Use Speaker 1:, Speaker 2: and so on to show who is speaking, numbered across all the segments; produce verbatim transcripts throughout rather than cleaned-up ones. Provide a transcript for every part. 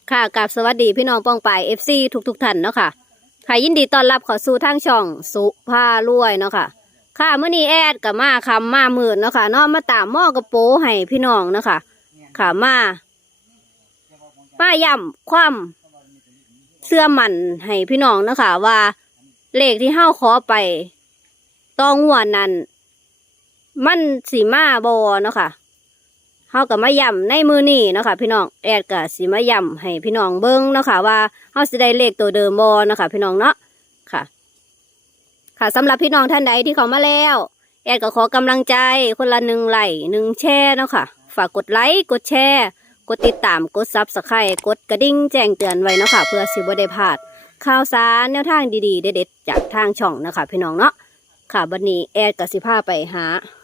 Speaker 1: ค่ะกับสวัสดีพี่น้องป้องปายเอฟซีทุกทุกท่านเนาะค่ะค่ะยินดีต้อนรับเข้าสู่ทางช่องสุภารวยเนาะค่ะค่ะมื้อนี้แอดกับมาคำมาหมื่นเนาะค่ะเนาะมาตามหม้อกระโปให้พี่น้องเนาะค่ะค่ะมามาย้ำความเชื่อมั่นให้พี่น้องเนาะค่ะว่าเลขที่เฮาขอไปต้องงวดนั้นมันสีมาบอเนาะค่ะเฮากับมาย่ำในมือนี่เนาะค่ะพี่น้องแอดกับสีมาย่ำให้พี่น้องเบิ้งเนาะค่ะว่าเฮาสิได้เลขตัวเดิมบอเนาะค่ะพี่น้องเนาะค่ะค่ะสำหรับพี่น้องท่านใดที่เข้ามาแล้วแอดก็ขอกำลังใจคนละหนึ่งไลค์หนึ่งแชร์เนาะค่ะฝากกดไลค์กดแชร์กดติดตามกดซับสไครต์กดกระดิ่งแจ้งเตือนไว้เนาะค่ะเพื่อสิบ่ได้พลาดข่าวสารแนวทางดีๆเด็ดๆจากทางช่องเนาะค่ะพี่น้องเนาะค่ะบัดนี้แอดก็สิพาไปหา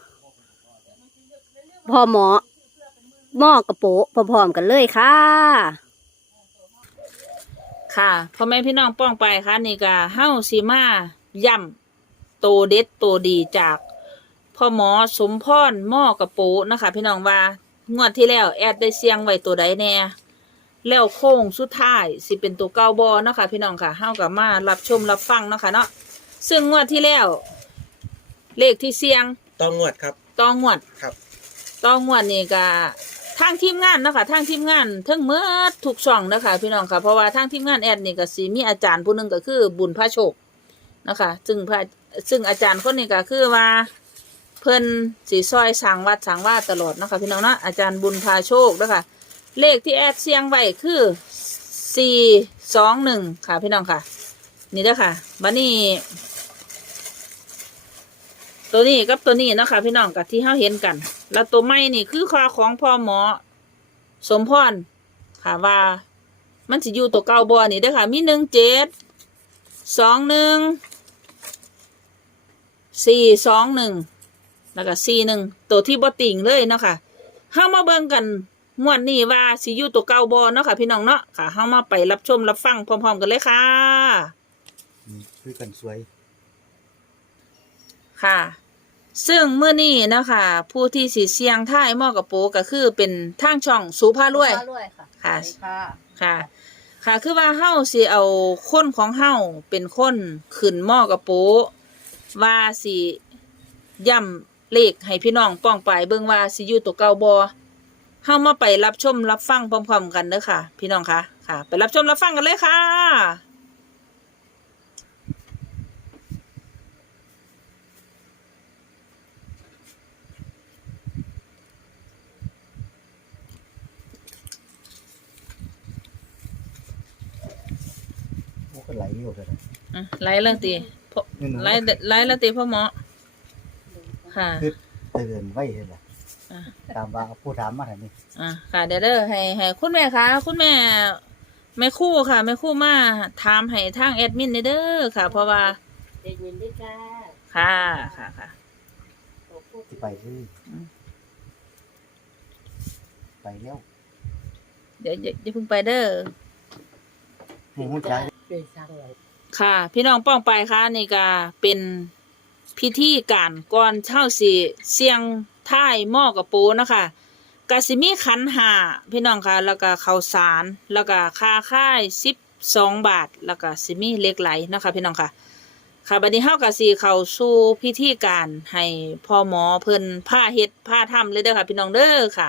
Speaker 1: พ่อหมอหม้อกระโปะพร้อมๆกันเลยค่ะ
Speaker 2: ค่ะพ่อแม่พี่น้องป้องไปค่ะนี่ก็เฮ้าสีมาย่ำโตเด็ดโตดีจากพ่อหมอสมพรหม้อกระโปะนะคะพี่น้องว่างวดที่แล้วแอดได้เสียงไว้ตัวใดแน่แล้วโค้งสุดท้ายสิเป็นตัวเก้าบอเนาะค่ะพี่น้องค่ะเฮ้ากับมารับชมรับฟังเนาะค่ะเนาะซึ่งงวดที่แล้วเลขที่เสียง
Speaker 3: ต้องงวดครับ
Speaker 2: ต้องงวด
Speaker 3: ครับ
Speaker 2: ต้องงวดนี่ก็ทางทีมงานนะคะทางทีมงานทั้งเมื่อถูกช่องนะคะพี่น้องค่ะเพราะว่าทางทีมงานแอดนี่ก็สีมีอาจารย์ผู้หนึ่งก็คือบุญพระโชคนะคะซึ่งพระซึ่งอาจารย์คนนี้ก็คือว่าเพิ่นสีซอยสั่งวัดสั่งว่าตลอดนะคะพี่น้องเนาะอาจารย์บุญพาโชคนะคะเลขที่แอดเสียงไว้คือสี่สองหนึ่งค่ะพี่น้องค่ะนี่เด้อค่ะบัดนี้ตัวนี้กับตัวนี้นะคะพี่น้องกับที่เฮาเห็นกันแล้วตัวใหม่นี่คือข้อของพ่อหมอสมพรค่ะว่ามันจะอยู่ตัวเก่าบ่นี่เด้อค่ะมีหนึ่งเจ็ดสองหนึ่งสี่สองหนึ่งแล้วก็สี่หนึ่งตัวที่บ่ติ่งเลยเนาะค่ะเฮามาเบิ่งกันงวดนี้ว่าสิอยู่ตัวเก่าบ่เนาะค่ะพี่น้องเนาะค่ะเฮามาไปรับชมรับฟังพร้อมๆกันเลยค่ะ
Speaker 3: คือกันสวย
Speaker 2: ค่ะซึ่งเมื่อนี้นะคะผู้ที่สีเสียงท่ายหม้อกระโปก็คือเป็นทางช่องสุภาพรวยค่ะค่ะค่ะคือว่าเฮ้าสิเอาคนของเฮ้าเป็นคนขึ้นหม้อกระโปว่าสิย่ำเลขให้พี่น้องป้องไปเบิ่งว่าสิอยู่ตัวเก่าบ่เฮ้ามาไปรับชมรับฟังพร้อมๆกันเด้อค่ะพี่น้องคะค่ะไปรับชมรับฟังกันเลยค่ะ
Speaker 3: ก็ไหลเร็วเลย
Speaker 2: อ่ะไล่ละตีไล่ไล่ละตีพ่อหมอค่ะ
Speaker 3: คือเดินไว้เลยล่ะตามว่าผู้ถามมาถ่ายนี่
Speaker 2: อ่ะค่ะเดี๋ยวเด้อให้ให้คุณแม่ค่ะคุณแม่แม่คู่ค่ะแม่คู่มาถามให้ทางแอดมินเด้อค่ะเพราะว่า
Speaker 4: เด็กยินดีค่ะ
Speaker 2: ค่ะค่ะค่ะ
Speaker 3: ที่ไปที่ไปเร็ว
Speaker 2: เดี๋ยวอย่าเพิ่งไปเด้อ
Speaker 3: ให้หัวใจ
Speaker 2: ค่ะพี่น้องป้องไปค่ะนี่ก็เป็นพิธีการก่อนเช่าสีเสียงท่ายหม้อกระปูนะคะกะสิมีขันหาพี่น้องค่ะแล้วก็ข้าวสารแล้วก็ค่าค่ายสิบสองบาทแล้วก็สิมีเหล็กไหลนะคะพี่น้องค่ะค่ะบัดนี้เฮากะสิเข้าสู่พิธีการให้พ่อหมอเพิ่นผ้าเฮ็ดผ้าทำเลยเด้อค่ะพี่น้องเด้อค่ะ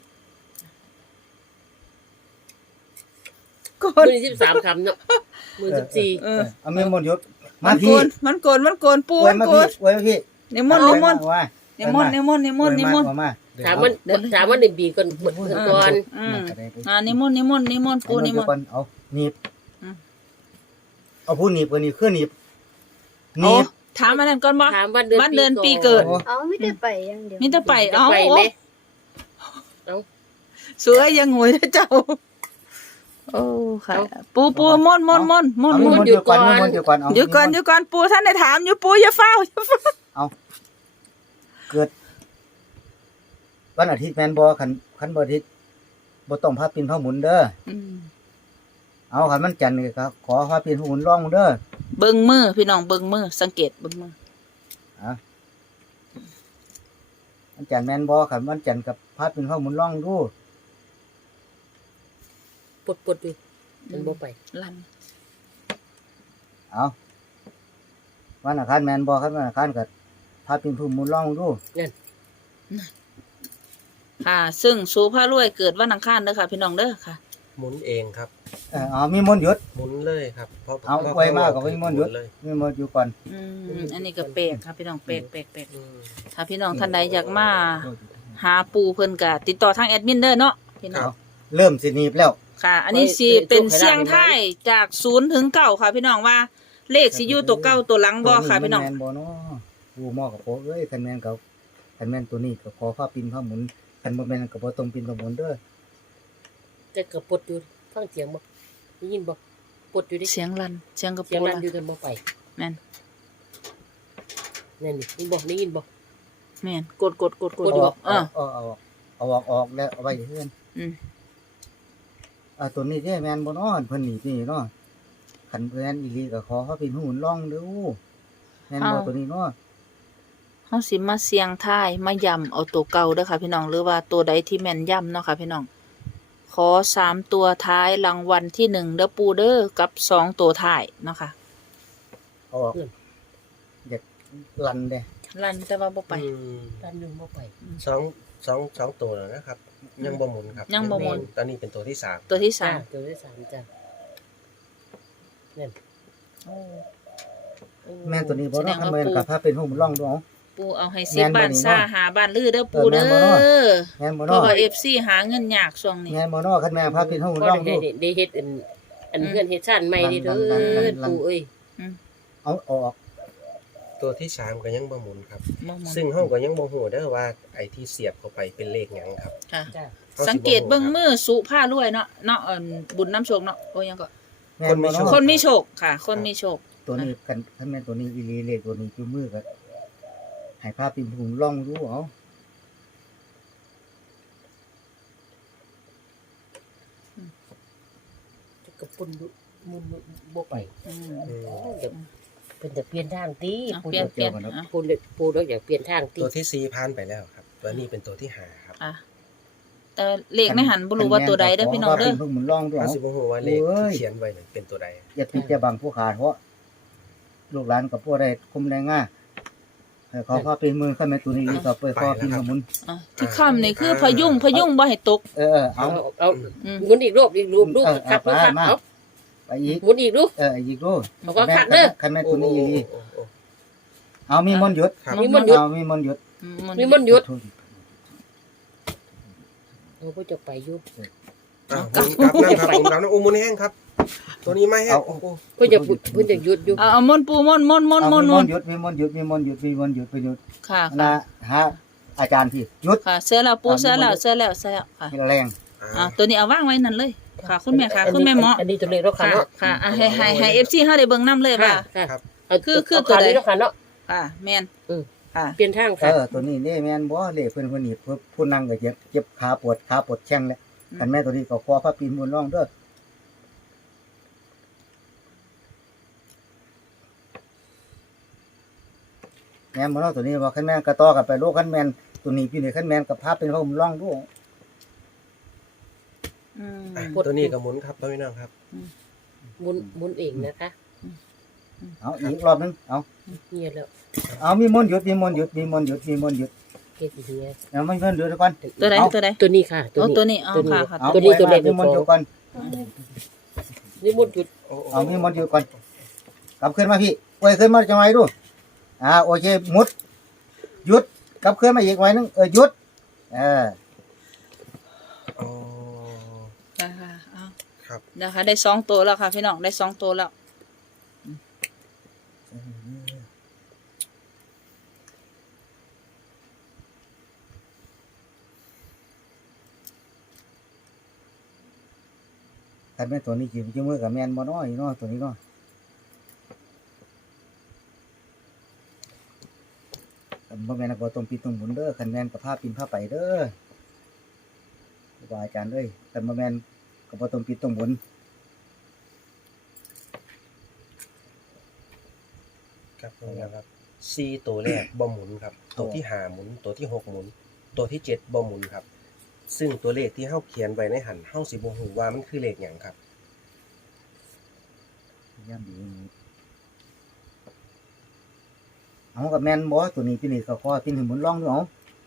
Speaker 4: มือสิบสามคำเนาะมือสิบสี่
Speaker 3: เออเอาไม่หมดยศ
Speaker 2: มันโกนมันโกนมันโกนปูมันโกน
Speaker 3: ไว้พี่
Speaker 2: นิมนต์นิมนต์นิมนต์นิมนต์นิมนต์นิมนต์
Speaker 4: ถามมันถามมันในบีก่อนก่อน
Speaker 2: อ่านิมนต์นิมนต์นิมนต์ปูนิมนต์
Speaker 3: เอาหนีบเอาผู้หนีบกันนี่เครื่องหนีบหนีบ
Speaker 2: ถามอันนั้นก่อนบ่
Speaker 4: ถามวันเดือน
Speaker 2: วันเดือนปีเกิด
Speaker 1: เอาไม่ได้ไปอย่างเดียว
Speaker 2: มีแต่ไปเอา
Speaker 4: เอา
Speaker 2: สวยยังงวยนะเจ้าโอ้ค่ะปูปูมนมนมนมน
Speaker 3: มนอยู่ก่อนมนอยู่ก่อน
Speaker 2: อยู่ก่อนอยู่ก่อนปูท่านได้ถามอยู่ปูอย่าเฝ้าอย่าเฝ้า
Speaker 3: เอาเกิดวันอาทิตย์แมนบอขันขันบออาทิตย์บอต้องพาปีนพาหมุนเด้อเอาขันมันจันทร์ครับขอพาปีนพาหมุนร่องเด้อ
Speaker 2: เบิ่งมือพี่น้องเบิ่งมือสังเกตเบิ่งมือ
Speaker 3: อ่ะมันจันทร์แมนบอขันมันจันทร์กับพาปีนพาหมุนร่องดู
Speaker 4: ปปดๆอยู่มันบ่ไป
Speaker 2: ลั่น
Speaker 3: เอาวันอังคารแม่นบ่ครับวันอังคารก็พาเป็นผู้หมุนลองดู
Speaker 2: ค่ะ ซึ่งสูพารวยเกิดวันอังคารเด้อค่ะ พี่น้องเด้อค่ะ
Speaker 5: หมุนเองครับ
Speaker 3: เออเอามีมนต์หยุด
Speaker 5: หมุนเลยครับเพราะ
Speaker 3: เอา
Speaker 5: พระ
Speaker 3: ไว้มากกว่ามีมนต์หยุด
Speaker 5: เลย
Speaker 3: มีมนต์อยู่ก่อน
Speaker 2: อืมอันนี้ก็แปลกค่ะพี่น้องแปลกแปลกแปลก
Speaker 5: อืม
Speaker 2: ถ้าพี่น้องท่านใดอยากมาหาปูเพิ่นก็ติดต่อทางแอดมินเด้อเนาะพี่น้อง
Speaker 3: เริ่มสิหนีบแล้ว
Speaker 2: ค่ะ อันนี้สิเป็นเสียงไทายจากศูนย์ถึงเก้าค่ะ พี่น้องว่าเลขสิอยู่ตัวเก้าตัวหลังบ่ค่ะพี่น้อง
Speaker 3: แม่นบ่เนาะผู้หมอกับโปเอ้ยคันแม่นก็คันแม่นตัวนี้ก็ขอฟ้าปินฟ้าหมุนคันบ่แม่นก็บ่ต้องปินต้องหมุนเด้อ
Speaker 4: แต่ก็ปดอยู่ฟังเสียงบ่ได้ยินบ่ปดอยู่ดิ
Speaker 2: เสียงลั่นเสียงกระ
Speaker 4: เสีย
Speaker 2: โปู
Speaker 4: งดั
Speaker 2: ลั่
Speaker 4: ง
Speaker 2: น
Speaker 4: อยู่แต่บ่ไป
Speaker 2: แม่น
Speaker 4: นั่นนี่ยินบ่ได้ยินบ่
Speaker 2: แม่นกดกดกดก
Speaker 4: ก
Speaker 2: ด
Speaker 4: ดอยู่
Speaker 2: เออ
Speaker 3: เอาเอาเอาออกออกแล้วเอาไว้เฮือน
Speaker 2: อืม
Speaker 3: อ่าตัวนี้เด้แม่นบ่เนาะเพิ่นนี่นี่เนาะคันเพิ่นอีหลีก็ขอฟ้าปินฟ้าหมุนลองเด้อแม่นบ่ตัวนี้เนาะ
Speaker 2: เฮาสิมาเสียงทายมาย่ำเอาตัวเก่าเด้อค่ะพี่น้องหรือว่าตัวใดที่แม่นย่ำเนาะค่ะพี่น้องขอสามตัวท้ายรางวัลที่หนึ่งเด้อปูเด้อกับสองตัวท้ายเนาะค่ะ
Speaker 3: เอาออกอยากลั่นเด้
Speaker 2: ลั่นแต่ว่าบ่ไป
Speaker 5: อืม
Speaker 4: ดันอยู่บ่ไป
Speaker 5: สองสองสองตัวแล้วนะครับ ยังบ่หมุนครับ
Speaker 2: ยังบ่หมุน
Speaker 5: ตอนนี้เป็นตัวที่สาม
Speaker 2: ตัวที่
Speaker 4: จ้า
Speaker 2: สาม
Speaker 4: ตัวที่สามจ้ะนั่น
Speaker 2: โอ้
Speaker 3: แม่นตัวนี้บ่เนาะคันแม่นก็พาเป็นฟ้าหมุนลองดูเอา
Speaker 2: ปูเอาให้
Speaker 3: แม่
Speaker 2: สิ
Speaker 3: นบ่
Speaker 2: บ้าน
Speaker 3: นี่
Speaker 2: ซา
Speaker 3: เนาะ
Speaker 2: หาบ้านลือเด้อปูเด้
Speaker 3: เออแม่นบ่เนาะ
Speaker 2: อ
Speaker 3: แม่นบ่
Speaker 2: เพ
Speaker 3: เนาะ
Speaker 2: ราะว่า เอฟ ซี หาเงินยากช่วงนี้
Speaker 3: แม่นบ่เนาะคันแม่พาเป็นฟ้าหมุน
Speaker 4: ก็
Speaker 3: ลอง
Speaker 4: ได้
Speaker 3: ดู
Speaker 4: ได้ได้เฮ็ดอันอันเพื่อนเฮ็ดชาติใหม่ดิเด้
Speaker 3: ลั่นลั่นลั่
Speaker 4: อน
Speaker 3: ลั่น
Speaker 4: ปู่เอ้ย
Speaker 3: เอาออก
Speaker 5: ตัวที่สามก็ยังบ่หมุนครับ
Speaker 2: บ่หมด
Speaker 5: ซึ่งห้องก็ยังบ่ฮู้เด้อว่าไอ้ที่เสียบเข้าไปเป็นเลขหยังครับ
Speaker 2: ค่ะ
Speaker 4: จ้า
Speaker 5: รา
Speaker 2: สังเกตเบิ่งมือสุผ้ารวยเนาะเนาะเอิ่นบุญน้ำโชคเนาะโอ้ยังก็
Speaker 3: แม่นบ่เนาะ
Speaker 2: คนมีโชคค่ะ คนมีโชค
Speaker 3: ตัวนี้กันคันแม่นตัวนี้อีหลีเลขตัวนี้คือมือก็ให้พาเป็นฟ้าหมุนลองดูเอา
Speaker 4: จะกระปุ่นอยู่มุนบ่ไป
Speaker 2: อืม
Speaker 5: อืม
Speaker 4: เดี๋ยวเพิ่นจะเปลี่ยนทางติ
Speaker 2: เอา
Speaker 4: ปู่
Speaker 2: เปลี่ยนเปลี่ยนอ่ะ
Speaker 4: ปู่เลยปู่เราอยากเปลี่ยนทางติ
Speaker 5: ตัวที่สี่ผ่านไปแล้วครับ ตัวนี้เป็นตัวที่ห้าครับ
Speaker 2: อ่ะแต่เลขในหันบ่รู้ว่าตัวใดเด้อพี่น้องเด้อ
Speaker 3: ขว่าเป็นฟ้าหมุนลองดู
Speaker 5: เรา
Speaker 3: เอา
Speaker 5: สิบ่ฮู้ว่าเลข
Speaker 3: โอ้ย
Speaker 5: ที่เขียนไว้นั้นเป็นตัวใด
Speaker 3: อย่าปิดอย่าบังผู้ขาดเพราะลูกหลานกับพวกได้คุมแรงง่าให้เขาพาเป็นเมืองข้าแม่ตัวนี้อีกต่อไปขอพิมพ์หมุน
Speaker 2: อ่ะที่ค่ำนี่คือพยุงพยุงบ่ให้ตก
Speaker 3: เออเออเอา
Speaker 4: เอาเอา
Speaker 2: อืม
Speaker 4: หมุนอีกรอบอีกรูปรูป
Speaker 3: เออ
Speaker 4: ครับ
Speaker 3: เอาไป
Speaker 4: ครับ
Speaker 3: มา
Speaker 4: เอา
Speaker 3: ไปอีก
Speaker 4: หมุนอีกรูป
Speaker 3: เอออีกรูป
Speaker 4: เอาก็ขัดเด้อ
Speaker 3: คันแม่ตัวนี้อีก
Speaker 5: โอ้โอ้
Speaker 3: เอามีมนต์หยุด
Speaker 5: ครับ
Speaker 4: มีมนต์หยุด
Speaker 3: เอามีมนต์หยุด
Speaker 2: อื
Speaker 4: มีมนต์หยุดโอ้ก็จะไปอยู่
Speaker 5: อ่ะหมุนกลับนะครับผมกลับนะโอ้หมุนแห้งครับ ตัวนี้ไม่แห้งโอ้โห
Speaker 4: เพิ่นจะเพิ่นจะหยุดอยู่
Speaker 2: เอาเอามนต์ปูมนต์มนต์มนต์
Speaker 3: เอา
Speaker 2: มนต์
Speaker 3: มี
Speaker 2: ม
Speaker 3: ม
Speaker 2: น
Speaker 3: น
Speaker 2: ต์
Speaker 3: ต์หยุดมีมนต์หยุดมีมนต์หยุดมีมนต์หยุดไปหยุด
Speaker 2: ค่ะ
Speaker 3: นะ
Speaker 2: ค่ะ
Speaker 3: ฮะอาจารย์พี่หยุด
Speaker 2: ค่ะเสื้อแล้วปูเสื้อแล้วเสื้อแล้วเสื้อแล้วค่ะ
Speaker 3: ให้แรง
Speaker 2: อ่ะตัวนี้เอาวางไว้นั่นเลย ค่ะ คุณแม่ค่ะ คุณแม่หมอ
Speaker 4: อันนี้ตัวเลขแล้วค่ะ
Speaker 2: ค่ะ
Speaker 4: เนาะ
Speaker 2: ค่ะอ่ะให้ให้ให้ เอฟ ซี เฮาได้เบิ่งนํเลย
Speaker 4: ค่ะ
Speaker 2: ว่า
Speaker 4: ค่ะ
Speaker 5: ครับ
Speaker 4: เอา
Speaker 2: คือคือ
Speaker 4: เอา
Speaker 2: ตัว
Speaker 4: ขา
Speaker 2: ใด
Speaker 4: นี้แล้วค่ะเนาะ
Speaker 2: ค่ะแม่น
Speaker 4: อืม
Speaker 2: ค่ะ
Speaker 4: เปลี่ยนทาง
Speaker 3: เอ
Speaker 4: ค่ะ
Speaker 3: อตัวนี้นี่แม่นบ่เลขเพิ่นเพิ่นนี่เพิ่นผู้นั่งก็เจ็บเจ็บขาปวดขาปวดแข้งแล้วคันแม่ตัวนี้ก็ขอพระปีนมนต์ร้องเด้อแม่นบ่เนาะตัวนี้ว่าคันแม่นก็ต่อกันไปโลกคันแม่นตัวนี้พี่นี่คันแม่นก็พาเป็นพระมนต์ร้องดู
Speaker 2: อืม
Speaker 5: อ่ะตัวนี้ก็หมุนครับตัวนี้น้องครับ
Speaker 4: หมุนหมุนเองนะคะ
Speaker 3: เอาอีกรอบนึงเอา
Speaker 4: เงียบแล้ว
Speaker 3: เอามีมนต์หยุดมีมนต์หยุดมีมนต์หยุดมีมนต์หยุด
Speaker 4: เฮ็ดอีเฮีย
Speaker 3: เอามันเพิ่นหยุดก่อน
Speaker 2: ตัวใด
Speaker 3: เอา
Speaker 2: ตัวใด
Speaker 4: ตัวนี้ค่ะ
Speaker 2: อ๋อตัวนี้อ๋อ
Speaker 4: ตัวนี้
Speaker 2: ค่ะค่ะ
Speaker 3: เอา
Speaker 4: ตัวนี้ตัวเลข
Speaker 3: มีมนต์หยุดก่อน
Speaker 4: นี่หมุนหยุด
Speaker 5: โอ้โ
Speaker 3: เอามีมนต์หยุดก่อนกลับขึ้นมาพี่ไว้ขึ้นมาจังไว้ดูอ่าโอเคหมุดหยุดกลับขึ้นมาอีกไว้นึงเออหยุดเออ
Speaker 5: อ๋อ
Speaker 2: ค่ะค่ะเอา
Speaker 5: ครับ
Speaker 2: นะคะได้สองตัวแล้วค่ะพี่น้องได้สองตัวแล้ว
Speaker 3: คันแม่นตัวนี้จิ๋วจิ๋วมือกับแม่นบ่น้อยเนาะตัวนี้เนาะคันบ่แม่นก็ต้องปิดต้องหมุนเด้อคันแม่นก็พาปินพาไปเด้อครูบาอาจารย์เอ้ยคันบ่แม่นก็บ่ต้องปิดต้องหมุน
Speaker 5: ครับนี่นะครับสี่ตัวแรกบ่หมุนครับ ตัวที่ห้าหมุน ตัวที่หกหมุน ตัวที่เจ็ดบ่หมุนครับซึ่งตัวเลขที่เฮาเขียนไว้ในหันเฮาสิบ่ฮู้ว่ามันคือเลขหยังครับ
Speaker 3: ย่ำดีอย่างนี้เอากับแมนบอตัวนี้ตัวนี้ก็ขอปินถึงหมุนล่องด้วยเอา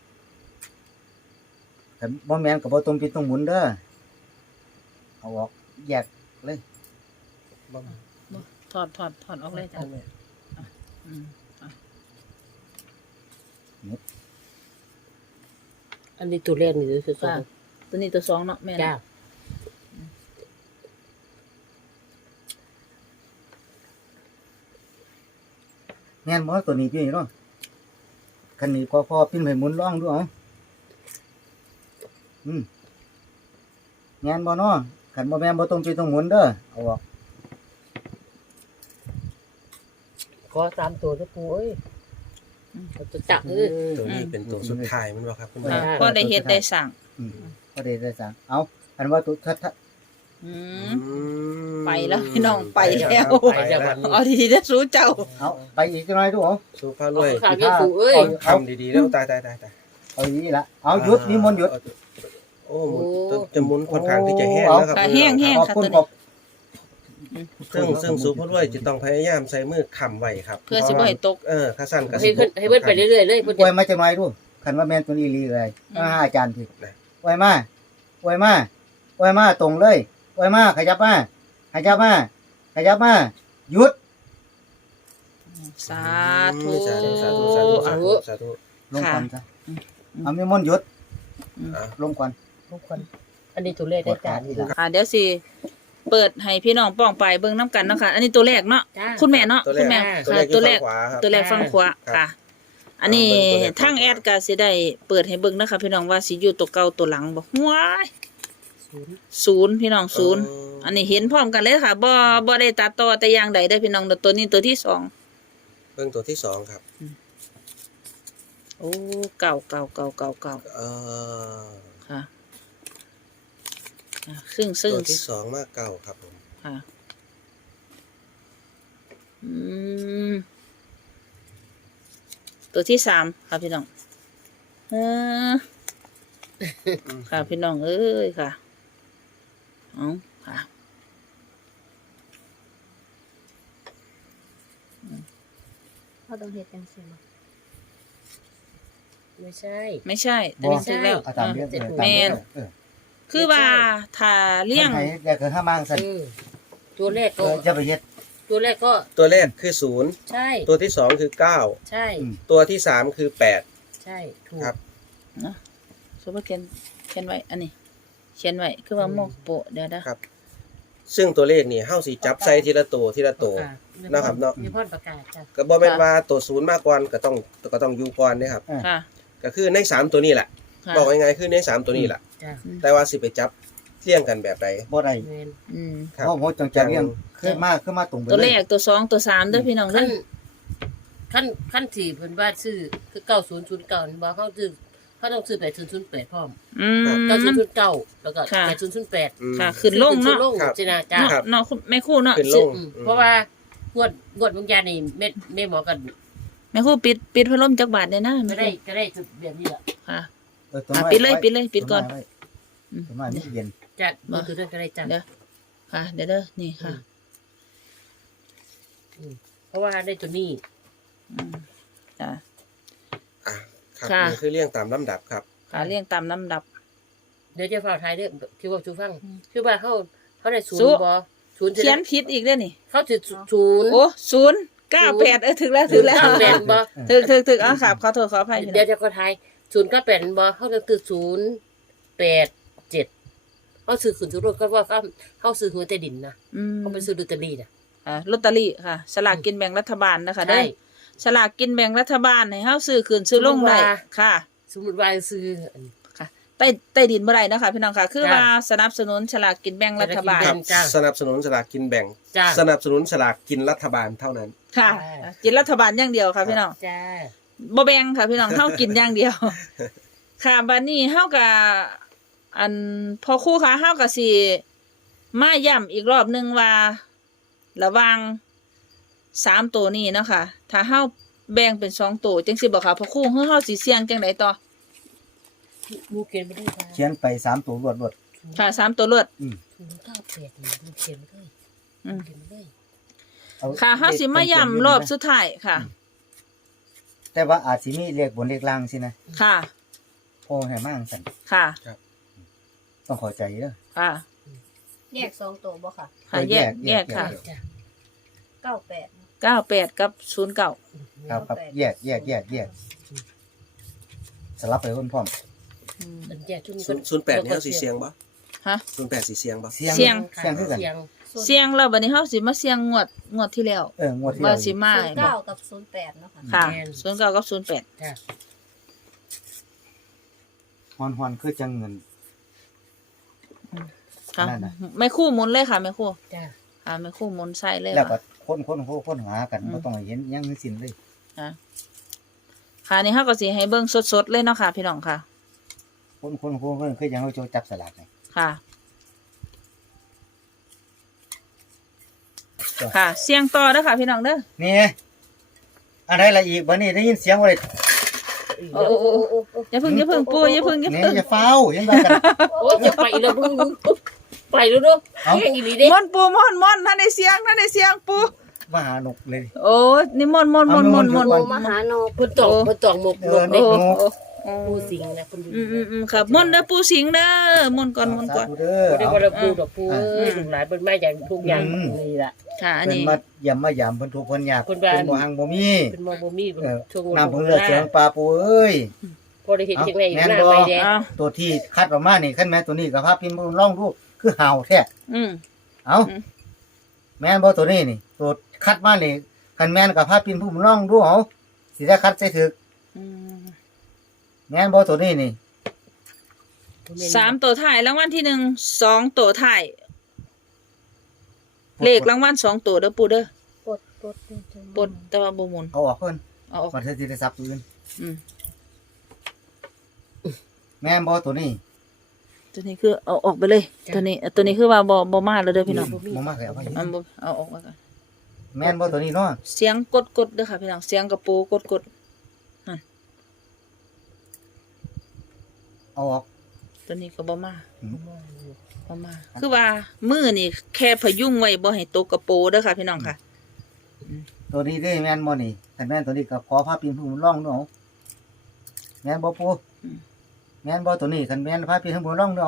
Speaker 3: แต่บ่แมนกับบอตรงปินตรงหมุนเด้อเอาออกแยกเลย
Speaker 2: ถอดถอดถอดออกเลยจ้ะอืม
Speaker 4: อันนี้ตัวแรกนี่คือสอ
Speaker 2: ค่ะ
Speaker 4: ง
Speaker 2: ตัวนี้ตัวสองเนาะแม่
Speaker 4: จ้า
Speaker 2: นะ
Speaker 3: แมนบอตัวนี้ตัวนี้เนาะคันนี้ก็พอปินให้หมุนล่องด้วยเอาอืมแมนบอเนาะคันบ่แมนบ่ตรงปินตรงหมุนเด้อเอาออก
Speaker 4: ขอสามตัวนะปูเอ้ยเอาตัวจักเอ้ย
Speaker 5: ตัวนี้เป็นตัวสุดท้ายมันบ่ครับคุณ
Speaker 2: ค่ะ
Speaker 5: แม่
Speaker 2: พอได้เฮ็ดได้สั่ง
Speaker 3: อืมก็ได้ได้สั่งเอาอันว่าตัวถ้าถ้า
Speaker 2: อื
Speaker 5: อื
Speaker 2: ม
Speaker 5: ม
Speaker 2: ไปแล้วพี่น้องไปแล้ว
Speaker 5: ไปแล้ว
Speaker 2: เอาดีๆได้สู้เจ้า
Speaker 3: เอาไปอีกจังหน่อยดูเอา
Speaker 5: สุภาพรวย
Speaker 4: เอาขาวเยอะปูเอ้ย
Speaker 5: ทำดีๆแล้วตายตายตายตาย
Speaker 3: เอาอย่างนี้ละเอาหยุดนิมนต์หยุด
Speaker 5: โอ้หมุนจะหมุนค่อนข้างที่จะแห้งแล้วครับ
Speaker 2: ค่ะแห้งแห้ง
Speaker 3: ขอบ
Speaker 2: ค่ะ
Speaker 3: คุณ
Speaker 2: ตัว
Speaker 3: ขอบ
Speaker 2: นี้
Speaker 5: ซึ่งซึ่งสุภาพรวยจะต้องพยายามใส่มือค้ำไว้ครับ
Speaker 2: เพื่อสิบ่ให้ตก
Speaker 5: เออข้าสั้นก็
Speaker 4: ให้เพิ่นให้เพิ่นไปเรื่อยๆเลยเพิ่น
Speaker 3: อวยมาจังหน่อยดูคันว่าแม่นตัวนี้ลีเลย
Speaker 2: อืม
Speaker 3: มาหาอาจารย์พี่อวยมาอวยมาอวยมาตรงเลยอวยมาขยับมาขยับมาขยับมาหยุด
Speaker 2: สาธุ
Speaker 5: สาธุสาธุสาธุสาธุสาธุ
Speaker 3: ลงก่อนจ้ะ
Speaker 2: อืม
Speaker 3: เอานิมนต์หยุด
Speaker 5: อ่ะ
Speaker 3: ลงก่อน
Speaker 4: ทุกคนอันนี้ตัวแรกได้จ้านี่ล่ะ
Speaker 2: ค่ะเดี๋ยวสิเปิดให้พี่น้องป้องไปเบิ่งน้ำกันเนาะค่ะ อันนี้ตัวแรกเนาะ
Speaker 4: จ้า
Speaker 2: คุณแม่เนาะ
Speaker 5: ตัวแร
Speaker 2: คุณ
Speaker 5: ก
Speaker 2: แม่
Speaker 5: ตัวแร
Speaker 2: ค่ะ
Speaker 5: ก
Speaker 2: ตัวแรก
Speaker 5: ขวาครับ
Speaker 2: ตัวแรกฝั่งขวา
Speaker 5: ครับ
Speaker 2: ค่ะ อันนี้
Speaker 5: เอาเบิ่งตัวแรก
Speaker 2: ทั้งแอดก็สิได้เปิดให้เบิ่งนะคะพี่น้องว่าสิอยู่ตัวเก่าตัวหลังบ่ว้ายศูนย์พี่น้องศูนย์อันนี้เห็นพร้อมกันเลยค่ะบ่บ่ได้ตัดต่อแต่อย่างใดเด้อพี่น้องเด้อตัวนี้ตัวที่สอง
Speaker 5: เบิ่งตัวที่สองครับ
Speaker 2: โอ้เก่าเก่าเก่าเก่าเก่า
Speaker 5: เอ่อ
Speaker 2: ค่ะอ่ะซึ่งซึ่ง
Speaker 5: ตัวที่สองมากเก่าครับผม
Speaker 2: ค่ะอืมตัวที่สามค่ะพี่น้องเออค่ะพี่น้องเอ้ยค่ะเอาค่ะ
Speaker 1: เขาต้องเฮ็ดจังซี่บ่
Speaker 4: ไม่ใช่
Speaker 2: ไม่ใช่แต่นี่ถูกแล้ว
Speaker 3: เอาตามเรียก
Speaker 4: เจ็ด
Speaker 3: เออ
Speaker 4: หก
Speaker 3: ตามเรียก
Speaker 2: แม่น
Speaker 3: เออ
Speaker 2: คือว่าถ้าเลี้ยง
Speaker 3: คนไทยอยากเกิดห้ามางสั่น
Speaker 4: เออตัวแรก
Speaker 3: เอ
Speaker 4: ก็
Speaker 3: อจะไปเฮ็ด
Speaker 4: ตัวแรกก็
Speaker 5: ตัวแรกคือศูนย์
Speaker 4: ใช่
Speaker 5: ตัวที่สองคือเก้า
Speaker 4: ใช่
Speaker 5: ตัวที่สามคือแปด
Speaker 4: ใช่ถูก
Speaker 5: ครับ
Speaker 2: เนาะซูเปอร์เขียนเขียนไว้อันนี้เขียนไว้คือว่าโมกโปะเดี๋ยวนะครับ
Speaker 5: ซึ่งตัวเลขนี่เฮาสิจับใส่ทีละตัวทีละตัว
Speaker 4: ประกาศ
Speaker 5: นะครับเนาะ
Speaker 4: มีพ่อนประกาศจ้ะ
Speaker 5: ก็บ่แม่นว่าตัวศูนย์มากกว่าก็ต้องก็ต้องอยู่ก่อนเด้ครับ
Speaker 2: ค่ะ
Speaker 5: ก็คือในสามตัวนี้แหละ
Speaker 2: ค่ะ
Speaker 5: บอกง่ายๆคือในสามตัวนี้แหละ
Speaker 4: จ้ะ
Speaker 5: แต่ว่าสิไปจับเรียงกันแบบใด
Speaker 3: บ่ได้
Speaker 4: แม่น
Speaker 2: อืม
Speaker 5: ครับ
Speaker 3: เพราะผมจังจะเรียงขึ้นมาขึ้นมาตรงไป
Speaker 2: ตัว
Speaker 3: เล
Speaker 2: แร
Speaker 3: ย
Speaker 2: กตัวสองตัวสามเด้อพี่น้องเด้
Speaker 4: ขั้
Speaker 2: อน
Speaker 4: ขั้นขั้นที่เพิ่นว่าซื้อคือเก้าศูนย์ศูนย์เก้านี่บ่เขาซื้อเขาต้องซื้อแปดศูนย์ศูนย์แปดพร้อม
Speaker 2: อืม
Speaker 4: เก้าศูนย์ศูนย์เก้าแล้วก็
Speaker 2: ค่ะ
Speaker 4: แปดศูนย์ศูนย์แปด
Speaker 5: อืม
Speaker 2: ค่ะขึ้นลงเนาะ
Speaker 4: ขึ้ลง
Speaker 5: ครับ
Speaker 4: จินาจ้า
Speaker 2: เนาะ
Speaker 5: ครับ
Speaker 2: เนาะคุณแม่ครู่เนาะ
Speaker 5: ขึ้นลง
Speaker 4: อืมเพราะว่างวดงวดบางยานี่แม่แม่หมอกัน
Speaker 2: แม่ครู่ปิดปิดพัดลมจักบาทเลยนะ
Speaker 4: ก็
Speaker 2: แม่ค
Speaker 4: ได้
Speaker 2: รู่
Speaker 4: ก็ได้จุดแบบนี้แหละ
Speaker 2: ค่ะ
Speaker 3: เออตัว
Speaker 2: อ่ะ
Speaker 3: น้อ
Speaker 2: ปิดเลย
Speaker 3: ไว้
Speaker 2: ปิดเลยปิดก่อน
Speaker 3: ตัวไว้
Speaker 2: อืม
Speaker 3: ตัวน้อยมันเย็น
Speaker 4: จ้ะมือถือนั่นก็ได้จ้ะ
Speaker 2: เดี๋ยวค่ะ เดี๋ยวเด้อนี่ค่ะ
Speaker 4: เพราะว่าได้ตัวนี้
Speaker 2: อืมจ้ะ
Speaker 5: อ่ะครับ
Speaker 2: ค่ะ
Speaker 5: นี่คือเรียงตามลำดับครับ
Speaker 2: ค่ะเรียงตามลำดับ
Speaker 4: เดี๋ยวจะฝากทายเด้อที่ว่าชูฟังคือว่าเขาเขาได้ศูน
Speaker 2: สู้
Speaker 4: ย์บ่ศูนย์
Speaker 2: เขียนผิดอีกเด้อนี่
Speaker 4: เขาจะศูนย์
Speaker 2: โอ้ศูนย์เก้าแปดเออถึงแล้วถึงแล้ว
Speaker 4: เก้าแปดบ่
Speaker 2: ถึงถึงถึงอ่ะครับขอโทษขออภัยพี่น้
Speaker 4: เดี๋ย
Speaker 2: อ
Speaker 4: ว
Speaker 2: ง
Speaker 4: จะก็ทายศูนย์เก้าแปดบ่เขาจะคือศูนย์แปดเจ็ดเขาซื้อขึ้นทุรถเขาว่าเขาเขาซื้อหัวใต้ดินนะ
Speaker 2: อืม
Speaker 4: เขาไปซื้อลอตเตอรี่นะ
Speaker 2: อ่าลอตเตอรี่ค่ะสลากกินแบ่งรัฐบาลนะคะ
Speaker 4: ใช่
Speaker 2: ได้สลากกินแบ่งรัฐบาลให้เฮาซื้อคืนซื้อลงได้
Speaker 4: สมมุติว่า
Speaker 2: ค่ะ
Speaker 4: สมมติว่าซื้อ
Speaker 2: ค่ะใต้ใต้ดินบ่ได้นะคะพี่น้องค่ะ คือ
Speaker 4: จ้ะ
Speaker 2: ว่าสนับสนุนสลากกินแบ่งรัฐบาล
Speaker 4: ส
Speaker 5: ค
Speaker 4: ล
Speaker 5: รับ
Speaker 4: จ้ะ
Speaker 5: สนับสนุนสลากกินแบ่ง
Speaker 4: จ้า
Speaker 5: สนับสนุนสลากกินรัฐบาลเท่านั้น
Speaker 2: ค่ะ
Speaker 4: จ้ะ
Speaker 2: กินรัฐบาลอย่างเดียวค่ะพี่น้อง
Speaker 4: จ้า
Speaker 2: บ่แบ่งค่ะพี่น้องเฮากินอย่างเดียว ค่ะบัดนี้เฮาก็อันพอครู่ค่ะเฮาก็สิมาย้ำอีกรอบหนึงว่าระหว่างสามตัวนี้เนาะค่ะถ้าเฮาแบ่งเป็นสองตัวจังสิบ่ค่ะพอครู่เฮาเฮาสิเสี่ยงจังไดต่อ
Speaker 4: ลูกเขียนไม่ได้ค่ะ
Speaker 3: เขียนไปสามตัวรวดรวด
Speaker 2: ค่ะสามตัวรวด
Speaker 3: อืม
Speaker 4: ศูนย์เก้าแปดนี่ลูกเขียนไม่ได้
Speaker 2: อืม
Speaker 4: เขียนไม่ได้
Speaker 3: เอา
Speaker 2: ค่ะเฮาสิมาย้ำรอบสุดท้ายค่ะ
Speaker 3: แต่ว่าอาจสิมีเลขบนเลขล่างสินะ
Speaker 2: ค่ะ
Speaker 3: โอ้ให้มากสั่น
Speaker 2: ค่ะ
Speaker 3: ต้องเข้าใจเด้อ
Speaker 2: ค่ะ
Speaker 1: แยกสองตัวบ่ค่ะ
Speaker 2: ค่ะแยกแยกค่ะ
Speaker 4: จ้ะ
Speaker 1: เก้าแปด
Speaker 2: เก้าแปดกับศูนย์เก้า
Speaker 3: ครับครับแยกแยกแยกแยกสลับไปพร้อม
Speaker 4: มันแยกชุดนี้
Speaker 5: ศูนย์ศูนย์แปดนี่เขาสีเสียงบ่
Speaker 2: ฮะ
Speaker 5: ศูนย์แปดสีเสียงบ่
Speaker 3: ๆเสียง
Speaker 2: เสียง
Speaker 3: เสียงคือกัน
Speaker 4: เสียง
Speaker 2: เสียงแล้วบัดนี้เฮาสิมาเสียงงวดงวดที่แล้ว
Speaker 3: เอองวดที่
Speaker 2: ว่า
Speaker 3: แล้ว
Speaker 2: สิมา
Speaker 1: ศูนย์เก้ากับศูนย์แปดเนาะค่ะ
Speaker 2: ค่ะศูนย์เก้ากับศูนย์แปด
Speaker 4: จ้ะ
Speaker 3: ฮอนฮอนคือจังเงิน
Speaker 2: ค่ะ
Speaker 3: นั่นน่ะ
Speaker 2: ไม่คู่หมุนเลยค่ะไม่คู่
Speaker 4: จ้ะ
Speaker 2: ค่ะไม่คู่หมุนใส่เลย
Speaker 3: แล้วก็
Speaker 2: ค่ะ
Speaker 3: คนคนคนคนหากันบ่ต้องให้เห็นหยังทั้งสิ้นเลย
Speaker 2: ค่ะค่ะนี่เฮาก็สิให้เบิ่งสดๆเลยเนาะค่ะ พี่น้องค่ะ
Speaker 3: คนคนคนคนคือยังเอาโจจับสลากไง
Speaker 2: ค่ะ ค่ะ เสียงต่อเด้อค่ะพี่น้องเด้อ
Speaker 3: นี่อะไรละอีกบัดนี้ได้ยินเสียงว่าเลย
Speaker 2: โอ้โอ้โอ้โอ้อย่าเพึ่งอย่าเพึ่งปูอย่าเพึ่งอย่า
Speaker 3: นี่
Speaker 2: เพึ่ง
Speaker 3: อย่าเฝ้าเห็นบ่กัน
Speaker 4: โอ้ยจะไปแล้วมึงไปแล้วเนาะ
Speaker 3: เอ้า
Speaker 4: แห้งอีหลีเด้
Speaker 2: ม่อนปูม่อนม่อนท่านได้เสียงท่านได้เสียงปู
Speaker 3: มาหานกเลย
Speaker 2: โอ้นี่ม่อนม่อนม่อนม่อนม่อน
Speaker 3: เอา
Speaker 1: โอมหานก
Speaker 4: เพิ่นตอกเพิ่นตอกหมกหมก
Speaker 3: เอ
Speaker 4: เด้
Speaker 3: อ
Speaker 2: โอ้โอ้
Speaker 4: ปูสิงนะเพิ่นดู
Speaker 2: อืมอืมอืมครับม่อนเด้อปูสิงเด้อม่อนก่อนม่อนก่อน
Speaker 3: สาธุเด้อ
Speaker 4: บ่ได้
Speaker 3: เอา
Speaker 4: ว่าเราปูดอกปูเอ้ยลูกหลานเพิ่นมาอย่างทุกอย่าง
Speaker 3: อืม
Speaker 4: นี่ล่ะ
Speaker 2: ค่ะอัน
Speaker 3: เพิ่น
Speaker 2: นี้
Speaker 3: มาย่ำมายามเพิ่นทุกข์เพิ่นยาก
Speaker 4: เพิ่
Speaker 3: เพิ่
Speaker 4: น
Speaker 3: น
Speaker 4: ว่า
Speaker 3: บ่หังบ่มี
Speaker 4: เพิ่นมองบ่มี
Speaker 3: เออ
Speaker 4: ช่วง
Speaker 3: น้ำเพิ่นเลือดเสียงปลาปูเอ้ย
Speaker 4: พอได้เห็นจังได๋อยู่
Speaker 3: แม่น
Speaker 4: หน้า
Speaker 3: บ่
Speaker 4: ไปแดง
Speaker 2: อ้าว
Speaker 3: ตัวที่คัดออกมานี่คันแม่ตัวนี้กับภาพพิมพ์ลองดูคือห่าวแท้
Speaker 2: อืม
Speaker 3: เอ้า
Speaker 2: อืม
Speaker 3: แม่นบ่ตัวนี้นี่ ตัวคัดมานี่คันแม่นกับภาพพิมพ์ผู้ลองดูเอาสิได้คัดใส่ถึก
Speaker 2: อืม
Speaker 3: แม่นบ่ตัวนี้นี่
Speaker 2: สามตัวท้ายรางวัลที่หนึ่งสองตัวท้ายเลขรางวัลสองตัวเด้อปูเด้อ
Speaker 1: ปดปด
Speaker 2: ปลดแต่ว่าบ่หมุน
Speaker 3: เอาออกเพิ่น
Speaker 2: เอาออก
Speaker 3: มันเธอสิได้ซับอื่น
Speaker 2: อืม
Speaker 3: แม่นบ่ตัวนี้
Speaker 2: ตัวนี้คือเอาออกไปเลย ตัวนี้ตัวนี้คือว่าบ่บ่มาแล้วเด้อพี่น้อง
Speaker 3: บ่มาเคยเอาไป
Speaker 2: อันบ่เอาออกมาก่อน
Speaker 3: แม่นบ่ตัวนี้เนาะ
Speaker 2: เสียงกดกดเด้อค่ะพี่น้องเสียงกระปูกดกด
Speaker 3: เอาออก
Speaker 2: ตัวนี้ก็บ่มา
Speaker 3: อืม
Speaker 2: บ่มา คือว่ามือนี่แค่พยุงไว้บ่ให้ตกกระโปเด้อค่ะพี่น้องค่ะ
Speaker 3: ตัวนี้เด้แม่นบ่นี่คันแม่นตัวนี้ก็ขอภาพพิมพ์ผู้ลองดูเอาแม่นบ่ปู
Speaker 2: อืม
Speaker 3: แม่นบ่ตัวนี้คันแม่นภาพพิมพ์ผู้ลองดูเอา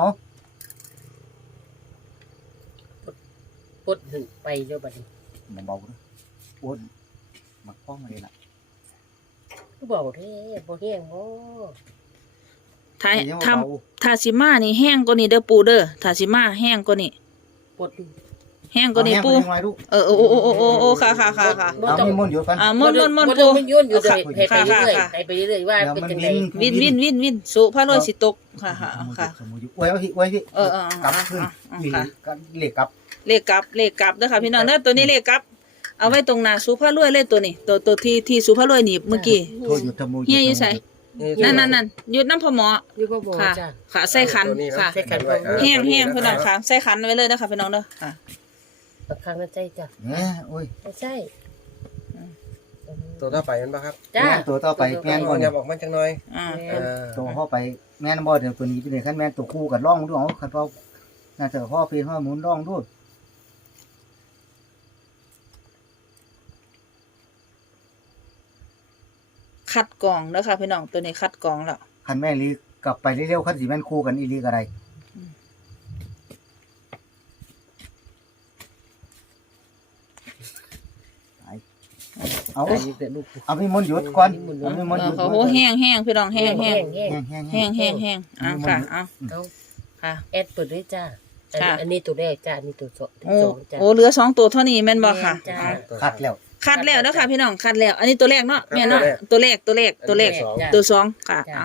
Speaker 4: ปดขึ้นไปเด้อบัดนี้
Speaker 3: มันเบาเด้อโอ้ยมักป้องเลยล่ะ
Speaker 4: คือบอกแท้บ่แห้งบ่
Speaker 2: ถ้า
Speaker 3: นี่ยังบ่
Speaker 2: ทำ
Speaker 3: เบา
Speaker 2: ถ้าสิมานี่แห้งกว่านี้เด้อปูเด้อถ้าสิมาแห้งกว่านี้
Speaker 4: ปด
Speaker 2: แห้งกว่านี้ปู
Speaker 3: เอาแห้งไปยังไงลูก
Speaker 2: เออโอ้โอ้โอ้โอ้โอ้โอ้ค่ะค่ะค่ะค่ะ
Speaker 3: เอามีมนต์อยู่กัน
Speaker 2: อ่าม่อนม่อนม่อน
Speaker 4: บ่
Speaker 2: ปู
Speaker 4: ต้องมันย้อนอยู่เลยให้ไป
Speaker 2: ค่ะ
Speaker 4: เรื่อย
Speaker 2: ค่ะ
Speaker 4: ๆให้ไปเรื่อยๆว่า
Speaker 3: เดี๋ยว
Speaker 4: เป็น
Speaker 3: มัน
Speaker 4: จัง
Speaker 3: วิ
Speaker 4: ได๋
Speaker 3: น
Speaker 2: วินวินวินวินสุพระรวยสิตกค่ะค่ะค่ะ
Speaker 3: สมุอยู่อวยไว้พี่อวยพี่
Speaker 2: เออเออเออก
Speaker 3: ลับขึ้น
Speaker 2: อ่ะ
Speaker 3: อี
Speaker 2: ค่ะ
Speaker 3: กันเลขกลับ
Speaker 2: เลขกลับเลขกลับเด้อค่ะพี่น้องเด้อตัวนี้เลขกลับ เอาไว้ตรงหน้าสุพระรวยเลยตัวนี้ตัวตัวที่ที่สุพระรวยหนีบเมื่อกี้
Speaker 3: โทษอยู่ทำมู
Speaker 2: เฮียอยู่ไส นั่นนั่นนั่นหยุดน้ำพอหมอ
Speaker 4: อยู่บ่บ่
Speaker 2: ค่ะ
Speaker 4: จ้ะ
Speaker 2: ค่ะใส่ขัน
Speaker 5: ตัวนี้เนาะ
Speaker 2: ค่ะ
Speaker 4: ใส่ขัน
Speaker 5: ไว้อ่า
Speaker 2: แห้งแห้ง
Speaker 5: ตัว
Speaker 2: พี่
Speaker 5: นี้
Speaker 2: น้องค่ะใส่ขันไว้เลยนะคะพี่น้องเด้อค่ะ
Speaker 4: บางครั้งนั้นใจจ้ะ
Speaker 3: เนี่ยโอ้ย
Speaker 4: ไม่ใช่
Speaker 5: ตัวต่อไปมันป่ะครับ
Speaker 4: จ้า
Speaker 3: แม่นตัวต่อไปแม่น
Speaker 5: เอา
Speaker 3: บ่
Speaker 5: ห
Speaker 3: เนี่
Speaker 5: ยั
Speaker 3: ย
Speaker 5: บออกมาจังหน่อย
Speaker 2: อ่า
Speaker 5: อ่า
Speaker 3: ตัวเข้าไปแม่นบ่เดี๋ยวตัวนี้เป็นขั้นแม่นตัวคู่กับร่องด้วยเอาคันพ่อน่าจะพ่อเป็นพ่อหมุนร่องด้วย
Speaker 2: คัดกรองเด้อค่ะพี่น้องตัวนี้คัดกรองแล้ว
Speaker 3: คันแม่ลีกลับไปเร็วๆคันสิแม่นคู่กันอีหลีก็ได้เอาเอาพี่มนต์หยุดก่อนเอาพี่มนต์หยุด
Speaker 2: โอ้โหแห้งแห้งพี่น้องแห้งแห้ง
Speaker 4: แห้ง
Speaker 3: แห้งๆ
Speaker 2: แห้งแห้งแห้งอ่าค่ะเอา
Speaker 4: เอา
Speaker 2: ค่ะ
Speaker 4: แอดเปิดด้วยจ้าอัน
Speaker 2: ค่ะ
Speaker 4: นี้อันนี้ตัวแรกจ้าอันนี้ตัวสองที่
Speaker 2: โอ้
Speaker 4: สองจ้า
Speaker 2: โอ้เหลือสองตัวเท่านี้แม่นบ่ค่ะ
Speaker 4: จ้า
Speaker 3: คัดแล้ว
Speaker 2: คัดแล้วเด้อค่ะพี่น้องคัดแล้ว อันนี้ตัวแรกเนาะแม่เนาะตัวแรกตัวแรกตัวแรก
Speaker 4: จ้ะ
Speaker 2: ตัวสองค่ะเอา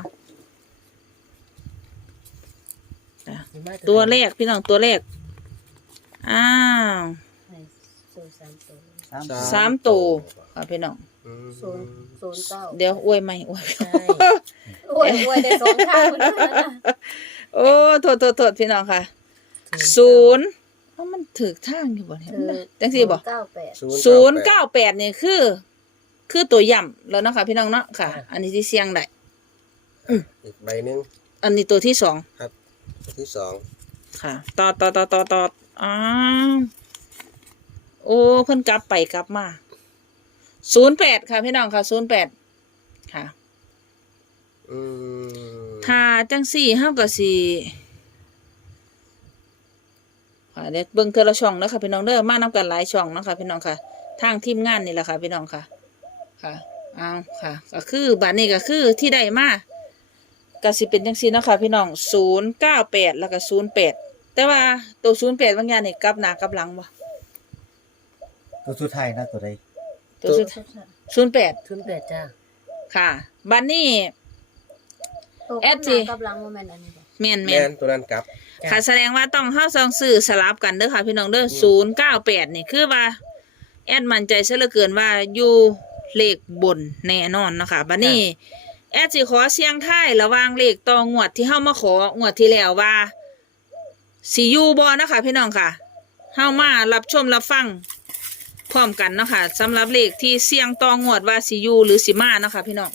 Speaker 2: ตัวแรกพี่น้องตัวแรกอ้าว
Speaker 1: ศูนย์สามตัว
Speaker 3: สาม
Speaker 2: สามตัวค่ะพี่น้อง
Speaker 5: อืม
Speaker 1: ศูนย์ศูนย์เก้า
Speaker 2: เดี๋ยวอวยใหม่อวย
Speaker 4: ใช่
Speaker 1: โอ้ยโอ้ยได้สองข้างคนนั้นน่ะ
Speaker 2: โอ้โทษโทษโทษพี่น้องค่ะศูนย์เอ้ามันถึกทางอยู่บ่เนี่ยมันจังซี่บ่
Speaker 1: เก้าแปด
Speaker 2: ศูนย์เก้าแปดนี่คือ คือตัวย่ำแล้วเนาะค่ะพี่น้องเนาะค่ะ อันนี้ที่เสียงได้
Speaker 5: อีกใบหนึง
Speaker 2: อันนี้ตัวที่สอง
Speaker 5: ตัวที่สอง
Speaker 2: ค่ะต่อต่อต่อต่อต่ออ้าวโอ้เพิ่นกลับไปกลับมาศูนย์แปดค่ะพี่น้องค่ะศูนย์แปดค่ะ
Speaker 5: อืม
Speaker 2: ถ้าจังสี่เฮาก็สิค่ะเดี๋ยวเบิ่งเทอละช่องนะคะพี่น้องเด้อมานำกันหลายช่องเนาะค่ะพี่น้องค่ะ ทางทีมงานนี่แหละค่ะพี่น้องค่ะ ค่ะเอาค่ะก็คือบัดนี้ก็คือที่ได้มาก็สิเป็นจังซี่เนาะค่ะพี่น้องศูนย์เก้าแปดแล้วก็ศูนย์แปดแต่ว่าตัวศูนย์แปดบางอย่างนี่กลับหน้ากลับหลังบ่
Speaker 3: ตัวสุดท้ายนะตัวใด
Speaker 2: ตัวสุดศูนย์แปด
Speaker 4: ทุนแปดจ้า
Speaker 2: ค่ะบัดนี้ แอดสิ
Speaker 1: กับหลังโมเมนต์อันนี้บ่
Speaker 2: แม่น
Speaker 5: แม
Speaker 2: แม่น
Speaker 5: นตัวนั้นกลับ
Speaker 2: ค่ะแสดงว่าต้องเฮาซองซื้อสลับกันเด้อค่ะพี่น้องเด้อศูนย์เก้าแปดนี่คือว่าแอดมั่นใจซะเหลือเกินว่าอยู่เลขบนแน่นอนเนาะค่ะบัดนี้แอดสิขอเสียงท้ายระหว่างเลขต่องวดที่เฮามาของวดที่แล้วว่าสิอยู่บ่เนาะค่ะพี่น้องค่ะเฮามารับชมรับฟังพร้อมกันเนาะค่ะสำหรับเลขที่เสียงต่องวดว่าสิอยู่หรือสิมาเนาะค่ะพี่น้อง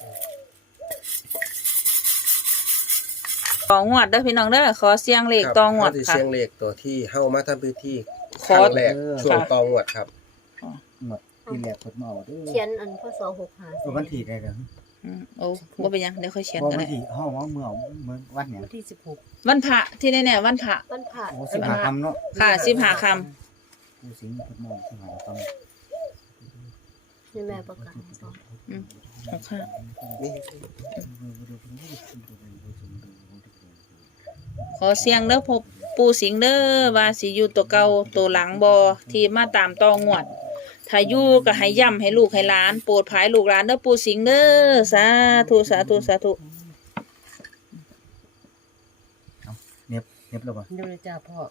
Speaker 2: ต่องวดเด้อพี่น้องเด้อขอเสียงเลขต่องวด
Speaker 5: ครับ
Speaker 2: ค่ะ
Speaker 5: เสียงเลขตัวที่เฮ้ามาทำพิธี
Speaker 2: ข
Speaker 5: ค
Speaker 2: อ
Speaker 5: รั้งแรกช่วงตองวดครับ
Speaker 3: หมดที่แรกเพิ่นมาเอาเด้อ
Speaker 1: เขียนอันพศหกห้า
Speaker 3: ตัววันที่ได้เด้อ
Speaker 2: อืมโอ้บ่เป็นหยังเดี๋ยวค่อยเขียน
Speaker 3: บ่
Speaker 2: ก็
Speaker 3: วัน
Speaker 2: ได้
Speaker 3: ที่เฮาว่าเมื่อเมื่อวันเนี่ย
Speaker 4: วันที่สิบหก
Speaker 2: วันพระที่แน่ๆวันพระ
Speaker 1: วันผ่า
Speaker 3: โอ้สิบห้าคำเนาะ
Speaker 2: ค่ะสิบห้าค
Speaker 3: ผู้สิงห์เพิ่นมาเอาสิบห้าคำ
Speaker 1: นี่แม่ประกาศ
Speaker 2: ำอืมหกห้า
Speaker 5: นี่
Speaker 2: ขอเสียงเด้อพบปูสิงห์เด้อว่าสิอยู่ตัวเก่าตัวหลังบ่ที่มาตามตองวด ถ้าอยู่ก็ให้ย้ำให้ลูกให้หลานโปรดภายลูกหลานเด้อปูสิงห์เด้อสาธุสาธุสาธุ
Speaker 3: เน็บเน็บแล้วบ่
Speaker 4: เดี๋ยวเลยจ้าพ่อ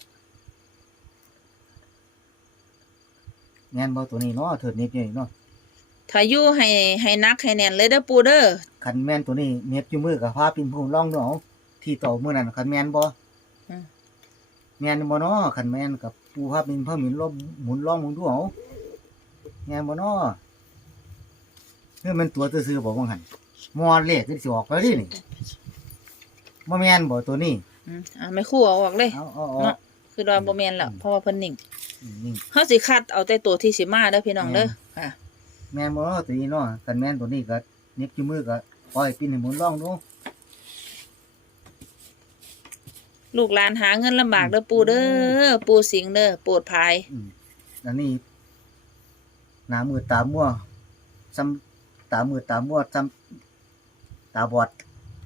Speaker 3: แม่นบ่ตัวนี้เนาะเถิดเน็บอยู่นี่เนาะ
Speaker 2: ถ้าอยู่ให้ให้นักให้แน่นเลยเด้อปูเด้อ
Speaker 3: คันแม่นตัวนี้เน็บอยู่มือกับพาปิ่นผู้ล่องเนาะที่ต่อมื้อนั้นคันแม่นบ่
Speaker 2: อืม
Speaker 3: แม่นบ่เนาะคันแม่นกับปูพาปิ่นพาหมินลมหมุนล่องมึงดูเอาแม่นบ่เนาะคือมันตัวซื่อๆบ่ว่าหั่นมอเลขคือสิออกไปดินี่บ่แม่นบ่ตัวนี้
Speaker 2: อืมอ่าไม่คู่เอาออกเลย
Speaker 3: เอาเอาเอา
Speaker 2: เนาะคือดอนบ่แม่นแล้วเพราะว่าเพิ่นนิ่ง
Speaker 3: นี่
Speaker 2: เฮาสิคัดเอาแต่ตัวที่สิมาเด้อพี่น้องเด้อค่ะ
Speaker 3: แม่นบ่เนาะตัวนี้เนาะคันแม่นตัวนี้ก็เน็บอยู่มือก็ปล่อยปิ่นให้หมุนล่องดู
Speaker 2: ลูกหลานหาเงินลำบากเด้อปูเด้อปูสิงห์เด้อโปรดภาย
Speaker 3: อืมอันนี้หน้ามือตามัวซ้ำตามือตามัวซ้ำตาบอด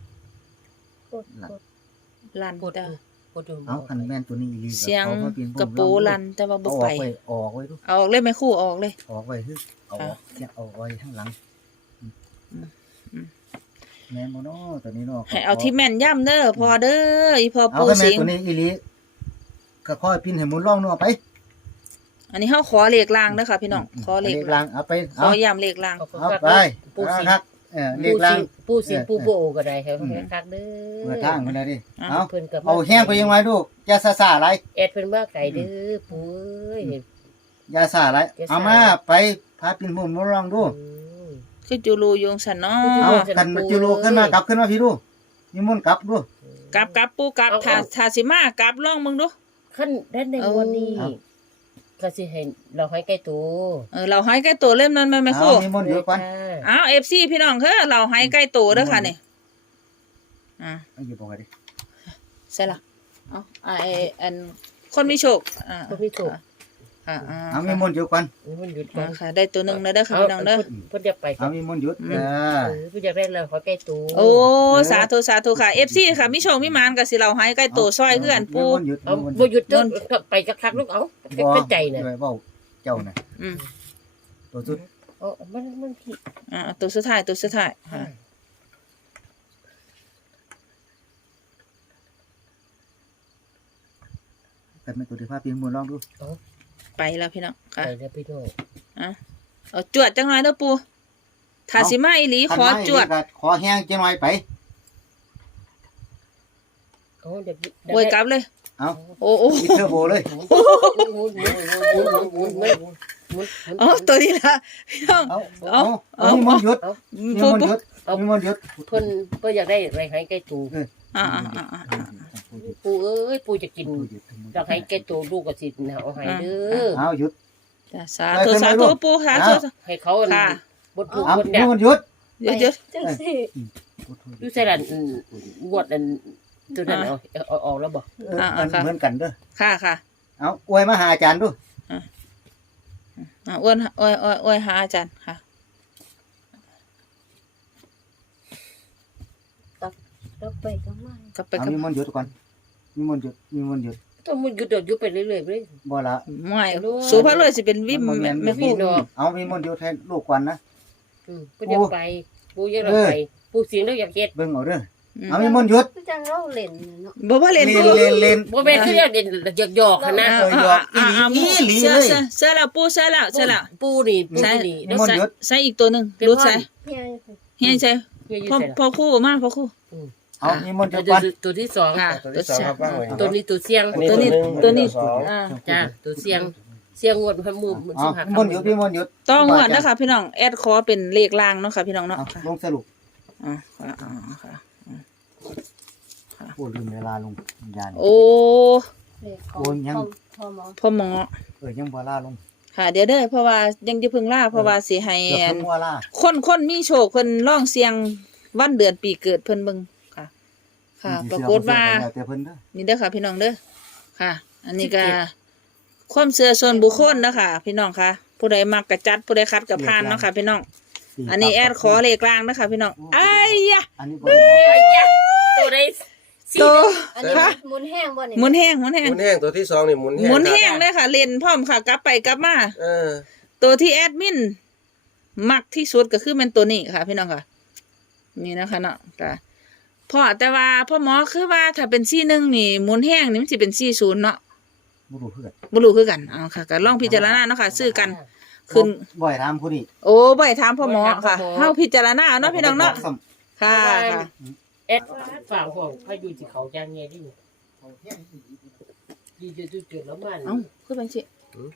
Speaker 2: ลั่น
Speaker 4: กด
Speaker 2: จ้ะ
Speaker 4: กดดู
Speaker 3: เอาคันแม่นตัวนี้อีหลี
Speaker 2: เสียง
Speaker 3: อามาเป็น
Speaker 2: กระปูลั่นแต่ว่าบ่
Speaker 3: เอาอ
Speaker 2: ไป
Speaker 3: อกไว้ออกไว้ดู
Speaker 2: เอาออกเลยไม่คู่เอาออกเลย
Speaker 3: ออกไว้คือเอาออกเนี่ยเอาไว้ข้างหลัง
Speaker 2: อืมอืม
Speaker 3: แม่นบ่เนาะตัวนี้เนาะ
Speaker 2: ให้เอาที่แม่นย่ำเด้อพอเด้ออีพอ
Speaker 3: เอา
Speaker 2: ปู
Speaker 3: คันแม่
Speaker 2: สิ
Speaker 3: น
Speaker 2: ง
Speaker 3: ตัว
Speaker 2: ห์
Speaker 3: นี้อีหลีก็ค่อยปิ้นให้หมุนร่องเนาะไป
Speaker 2: อันนี้เฮาขอเลขลางเด้อค่ะพี่น้องขอเลข
Speaker 3: ลางเอาไป
Speaker 2: ข
Speaker 3: เอา
Speaker 2: อย่ำเลขลาง
Speaker 3: เอาไป
Speaker 4: ปู
Speaker 3: เอา
Speaker 4: สิง
Speaker 3: ครับเออเล
Speaker 4: ปู
Speaker 3: ขลา
Speaker 4: สิ
Speaker 3: ง
Speaker 4: งปูสิงปูโบก็ได้ครับคักเด้อ
Speaker 3: เปิดทางกันเลยดิเอา
Speaker 4: เพิ่นกับ
Speaker 3: เอาแห้งไปยังไงดูอย่าซ่าๆหลาย
Speaker 4: แอดเพิ่นว่าไก่เด้อปูเอ้ย
Speaker 3: อย่าซ่าหลาย
Speaker 4: อย่าซ่า
Speaker 3: เอามาไปพาปิ้นหมุนหมุนร่องดู
Speaker 4: อืม
Speaker 2: คือจูรูยงสันเนา
Speaker 3: เอา
Speaker 2: ะ
Speaker 3: กันจิโลขึ้นมากลับขึ้นมาพี่ดูนิมนต์กลับดู
Speaker 2: กลับกลับปูกลับถ้าถ้าสิมากลับลองมึงดู
Speaker 4: ขั้นด้านในวันนี้ก็สิให้เราให้ใกล้ตัว
Speaker 2: เออเราให้ใกล้ตัวเล่มนั้นมันไม่
Speaker 3: เอา
Speaker 2: คู่
Speaker 3: นิมนต์อยู่ก่อน
Speaker 2: อ้าว เอฟ ซี พี่น้องเฮ้อเราให้ใกล้ตัวเด้อค่ะนี่อ่า
Speaker 3: เอาอยู่บอกไงดิ
Speaker 2: ใช่ละเอาไออันคนมีโชคอ่า
Speaker 4: คนมีโชค
Speaker 2: อ่าอ่า
Speaker 3: เอานิมนต์อยู่ก่อน
Speaker 4: มันหยุดก่อ
Speaker 2: อ่าน ค่ะ ได้ตัวหนึ่งแล้วเด้อค่ะพี่น้องเด้อ
Speaker 4: เพิ่นจะไป
Speaker 3: เอานิมนต์หยุด
Speaker 2: อืม
Speaker 3: เออ
Speaker 4: เออเพิ่นอยากได้เราขอใกล้ตัว
Speaker 2: โอ้สาธุสาธุค่ะ เอฟ ซี ค่ะมีโชคมีหมานก็สิเราให้ใกล้ตัวซอยเพื่อนปู
Speaker 3: นิมนต์หยุด
Speaker 4: เอา
Speaker 3: นิมนต์
Speaker 4: บ่ห
Speaker 3: หยุด
Speaker 4: ยุดเด้อไปจักคักลูกเอาเป็นใจน่ะ
Speaker 3: บ่เว้าเจ้าน่ะ
Speaker 2: อืม
Speaker 3: ตัวสุด
Speaker 4: เอ๋อมันมันผิด
Speaker 2: อ่าตัวสุดท้ายตัวสุดท้ายค่ะ
Speaker 3: กันเป็นตัวที่พาปิ้นหมุนร่องดู
Speaker 2: ไปแล้วพี่น้องค่ะ
Speaker 4: ไปแล้วพี่น้อง
Speaker 2: อ่ะเอาจวดจังหน่อยเด้อปูถ้าสิมาอีหลีขอจวด
Speaker 3: คันไม้นี่ก็ขอแห้งจังหน่อยไป
Speaker 4: เอาเดี๋ยว
Speaker 2: โวยกลับเลย
Speaker 3: เอา
Speaker 2: โอ้โอ้
Speaker 3: อีเทอร์โบเลย
Speaker 4: หมุนหมุนหมุนหมุนหมุนหมุนหมุนหมุนหมุนหมุน
Speaker 2: อ๋อตัวนี้ละพี่น้อง
Speaker 3: เอา
Speaker 2: เอา
Speaker 3: เอาเอานิมนต์หยุดนิ
Speaker 2: ปู
Speaker 3: มนต์
Speaker 2: ปู
Speaker 3: หยุดนิมนต์หยุด
Speaker 4: เพิ่นเพิ่นอยากได้อะไรให้ใกล้ตัว
Speaker 2: ออ่าอ่าอ่าอ่าอ่า
Speaker 4: ปูเอ้ยปูจะกินอยากให้แกโตลูกก็สิเอาให้เด้อ
Speaker 3: เอาหยุด
Speaker 2: จ้ะสาธุสาธุปู่ค่ะสาธุ
Speaker 4: ให้เขา
Speaker 2: ค่ะ
Speaker 4: บดถูก
Speaker 3: เอา
Speaker 4: บด
Speaker 3: พี่
Speaker 4: เนี่ย
Speaker 3: มนต์หยุด
Speaker 2: เดี๋ยวเดี๋ยว
Speaker 1: จังซี่
Speaker 4: ดูใส่ละงวดอันตัวนั้นเอาเอาออกแล้วบ่
Speaker 3: เออมันเหมือนกันเด้อ
Speaker 2: ค่ะค่ะ
Speaker 3: เอาอวยมาหาอาจารย์ดู
Speaker 2: อ่าอ้วนอ้อยอ้อยอ้อยหาอาจารย์ค่ะ
Speaker 1: ก็ไปก็มา
Speaker 2: กลับไป
Speaker 3: เอา
Speaker 2: กับ
Speaker 3: มีมนต์หยุดก่อนมีมนต์หยุดมีมนต์หยุด
Speaker 4: ต้องมันหยุดหยุดไปเรื่อยๆเลย
Speaker 3: บ่ละ
Speaker 2: ไม่สูพระเลยสิเป็นวิม
Speaker 3: บ่แม่น
Speaker 2: แม่
Speaker 3: มี
Speaker 2: คู่
Speaker 4: ดอก
Speaker 3: เอามีมนต์หยุดให้ลูกก่อนนะ
Speaker 4: อืมปูอยากไปปูอยากไปปูเสียงแล้วอยากเฮ็ด
Speaker 3: เบิ่งเอาเด้อ
Speaker 2: อืม
Speaker 3: เอามีมนต์หยุด
Speaker 1: คือจังเราเล่นเนาะ
Speaker 2: บ่ว่าเล่น
Speaker 3: เล่น
Speaker 2: ปู่
Speaker 3: เล่นเล่น
Speaker 4: บ่แม่นคืออยากเด่นอยากหยอกหันนะ
Speaker 2: อ่าอ่าอ่าอ่า
Speaker 3: อีหลี
Speaker 2: เสื้อ
Speaker 3: เลย
Speaker 2: เสื้อเสื้อแล้วปู่เสื้อแล้วเสื้อแล้ว
Speaker 4: ปูนี่ปู
Speaker 2: ใส่
Speaker 4: นี่
Speaker 3: มีมนต์หยุด
Speaker 2: ใส่อีกตัวหนึ่งรูดใส่
Speaker 1: เฮีย
Speaker 2: เฮียใส่
Speaker 4: เฮียอยู่
Speaker 2: พ่อ
Speaker 4: ใส่
Speaker 2: พ่อคู่มากพ่อคู่
Speaker 3: เอามีมนต์หยุ
Speaker 4: ตัว
Speaker 3: ดก่อน
Speaker 4: ตัวที่สอง
Speaker 2: ค่ะ
Speaker 5: ตัวที่สองครับว่างไว้
Speaker 4: ตัวนี้ตัวเสียง
Speaker 5: อันนี้
Speaker 2: ตัวนี้
Speaker 5: หง
Speaker 2: ตัวนี้
Speaker 5: สอง
Speaker 2: อ่า
Speaker 4: จ้าตัวเสียงเสียงงวดพันมือมัน
Speaker 3: เอา
Speaker 4: สิหา
Speaker 3: มีมนต์หยุดมีมนต์หยุด
Speaker 2: ต้องงวดนะคะพี่น้องแอดคอเป็นเลขล่างเนาะค่ะพี่น้องเนาะ
Speaker 3: เอา
Speaker 2: ค่ะ
Speaker 3: ลงสรุป
Speaker 2: อ่าค่ะอ่าค่ะ
Speaker 3: โอ้ลืมเวลาลงยาน
Speaker 2: โอ้
Speaker 1: โอ้ยยังพอหมอ
Speaker 2: พ่อหมอ
Speaker 3: เออยังบ่ลาลง
Speaker 2: ค่ะเดี๋ยวเด้อเพราะว่ายังจะพึ่งล่าเพราะว่าสิให้
Speaker 3: เกือบทั้งว่าลา
Speaker 2: คนคนมีโชคเพิ่นร้องเสียงวันเดือนปีเกิดเพิ่นเบิ่งค่ะ ค่ะ ปรากฏว่า
Speaker 3: แล้วแต่เพิ่นเด้อ
Speaker 2: นี่เด้อค่ะพี่น้องเด้อค่ะ อันนี้ก็ความเชื่อส่วนบุคคลนะคะพี่น้องค่ะ ผู้ใดมักกระจัดผู้ใดคัดกระพานเนาะค่ะพี่น้อง อันนี้แอดขอเลขกลางนะคะพี่น้องไอ้ยะ
Speaker 3: อันนี้บ่ได้บอก
Speaker 4: ไอ้ยะตัวได้
Speaker 2: โต
Speaker 1: อันนี้
Speaker 2: ค่ะ
Speaker 1: หมุนแห้งบ่นี่
Speaker 2: หมุนแห้งหมุนแห้
Speaker 5: ห
Speaker 2: ง
Speaker 5: มุนแห้งตัวที่สองนี่หมุนแห้ง
Speaker 2: หมุนแห้ง
Speaker 5: ครับ
Speaker 2: เลยค่ะ เล่นพร้อมค่ะ กลับไปกลับมา
Speaker 5: เออ
Speaker 2: ตัวที่แอดมินมักที่สุดก็คือแมันตัวนี้ค่ะ พี่น้องค่ะ นี่นะคะเนาะค่ะพ่อแต่ว่าพ่อหมอคือว่าถ้าเป็นซี่หนึ่งนี่หมุนแห้งนี่มันสิเป็นซี่ศูนย์เนาะ
Speaker 3: บ่รู้เพื่อน
Speaker 2: บ่รู้คือกันเอาค่ะก็ลองพิจารณาเนาะค่ะซื้อกันขึ้น
Speaker 3: บ่อยถามผู้นี้
Speaker 2: โอ้บ่ให้ถามพ่อหมอค่ะเฮาพิจารณาเอาเนาะพี่น้องเนาะ
Speaker 3: ซ้ำ
Speaker 2: ค่ะค่ะ
Speaker 4: เอ็ดฝากห่วงพายุที่เขาจางเงี้ยดิดีจะจุดเกิดแล้วมัน
Speaker 2: เอ้าคือเป็นสิ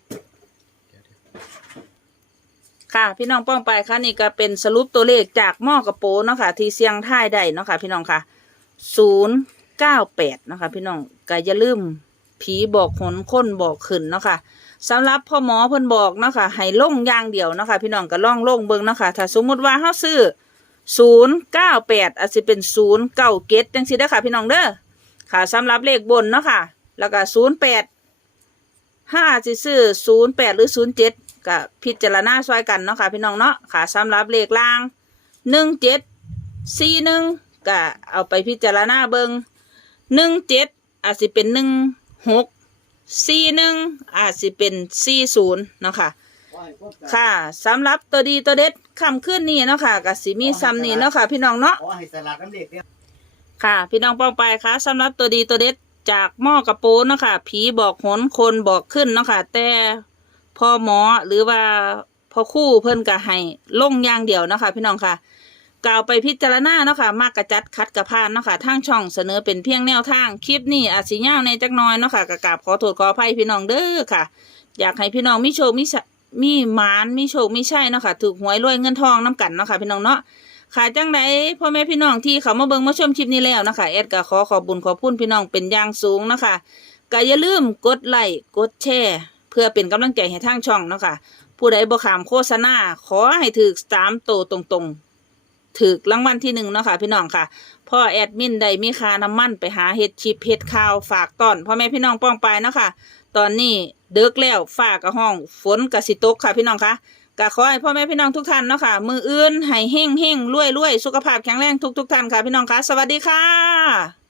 Speaker 2: ค่ะ พี่น้องป้องไปค่ะนี่ก็เป็นสรุปตัวเลขจากหม้อกระโปเนาะค่ะ ที่เสียงท้ายได้เนาะค่ะ พี่น้องค่ะศูนย์เก้าแปดเนาะค่ะ พี่น้องก็อย่าลืมผีบอกหนคนบอกขึ้นเนาะค่ะสำหรับพ่อหมอเพิ่นบอกเนาะค่ะให้ลงอย่างเดียวเนาะค่ะ พี่น้องก็ล่องลงเบิ่งเนาะค่ะถ้าสมมุติว่าเฮาซื้อศูนย์เก้าแปดอาจจะเป็นศูนย์เก้าเกตจังซี่เด้อค่ะ พี่น้องเด้อค่ะสำหรับเลขบนเนาะค่ะ แล้วก็ศูนย์แปดห้าสิซื้อศูนย์แปดหรือศูนย์เจ็ดก็พิจารณาช่วยกันเนาะค่ะ พี่น้องเนาะค่ะสำหรับเลขล่างหนึ่งเจ็ดสี่หนึ่งก็เอาไปพิจารณาเบิงหนึ่งเจ็ดอาจจะเป็นหนึ่งหกสี่หนึ่งอาจจะเป็นสี่ศูนย์เนาะค่ะค่ะสำหรับตัวดีตัวเด็ดคำขึ้นนี่เนาะค่ะก็สิมีซ้ำนี่เนาะค่ะ พี่น้องเนาะ
Speaker 3: ขอให้สลัดน้ำเด็กเนี่ย
Speaker 2: ค่ะ พี่น้องป้องไปค่ะสำหรับตัวดีตัวเด็ดจากหม้อกระโปนเนาะค่ะผีบอกหนคนบอกขึ้นเนาะค่ะแต่พ่อหมอหรือว่าพ่อคู่เพิ่นก็ให้ลงอย่างเดียวเนาะค่ะพี่น้องค่ะกล่าวไปพิจารณาเนาะค่ะมากกระจัดคัดกระพานเนาะค่ะทางช่องเสนอเป็นเพียงแนวทางคลิปนี้อาจสิยาวในจักหน้อยเนาะค่ะกระกราบขอโทษขออภัยพี่น้องเด้อค่ะ อยากให้พี่น้องมีโชคมีชะมีหมานมีโชคมีชัยเนาะค่ะถูกหวยรวยเงินทองน้ำกันเนาะค่ะพี่น้องเนาะ ค่ะจังไดพ่อแม่พี่น้องที่เขามาเบิ่งมาชมคลิปนี้แล้วนะคะแอดก็ขอขอบบุญขอบคุณพี่น้องเป็นอย่างสูงนะคะก็อย่าลืมกดไลค์กดแชร์เพื่อเป็นกำลังใจให้ทางช่องเนาะค่ะผู้ใดบ่ขามโฆษณาขอให้ถือสามโตวตรงๆถือรางวัลที่หนึ่งเนาะค่ะพี่น้องค่ะพ่อแอดมินได้มีค่าน้ำมันไปหาเฮ็ดชิปเฮ็ดข้าวฝากต้อนพ่อแม่พี่น้องป้องไปเนาะค่ะตอนนี้เดึกแล้วฟ้าก็ห้องฝนก็สิตกค่ะพี่น้องค่ะก็ขอให้พ่อแม่พี่น้องทุกท่านเนาะค่ะมืออื่นให้เฮ่งเฮ่งรวยรวยสุขภาพแข็งแรงทุกทุกท่านค่ะพี่น้องค่ะสวัสดีค่ะ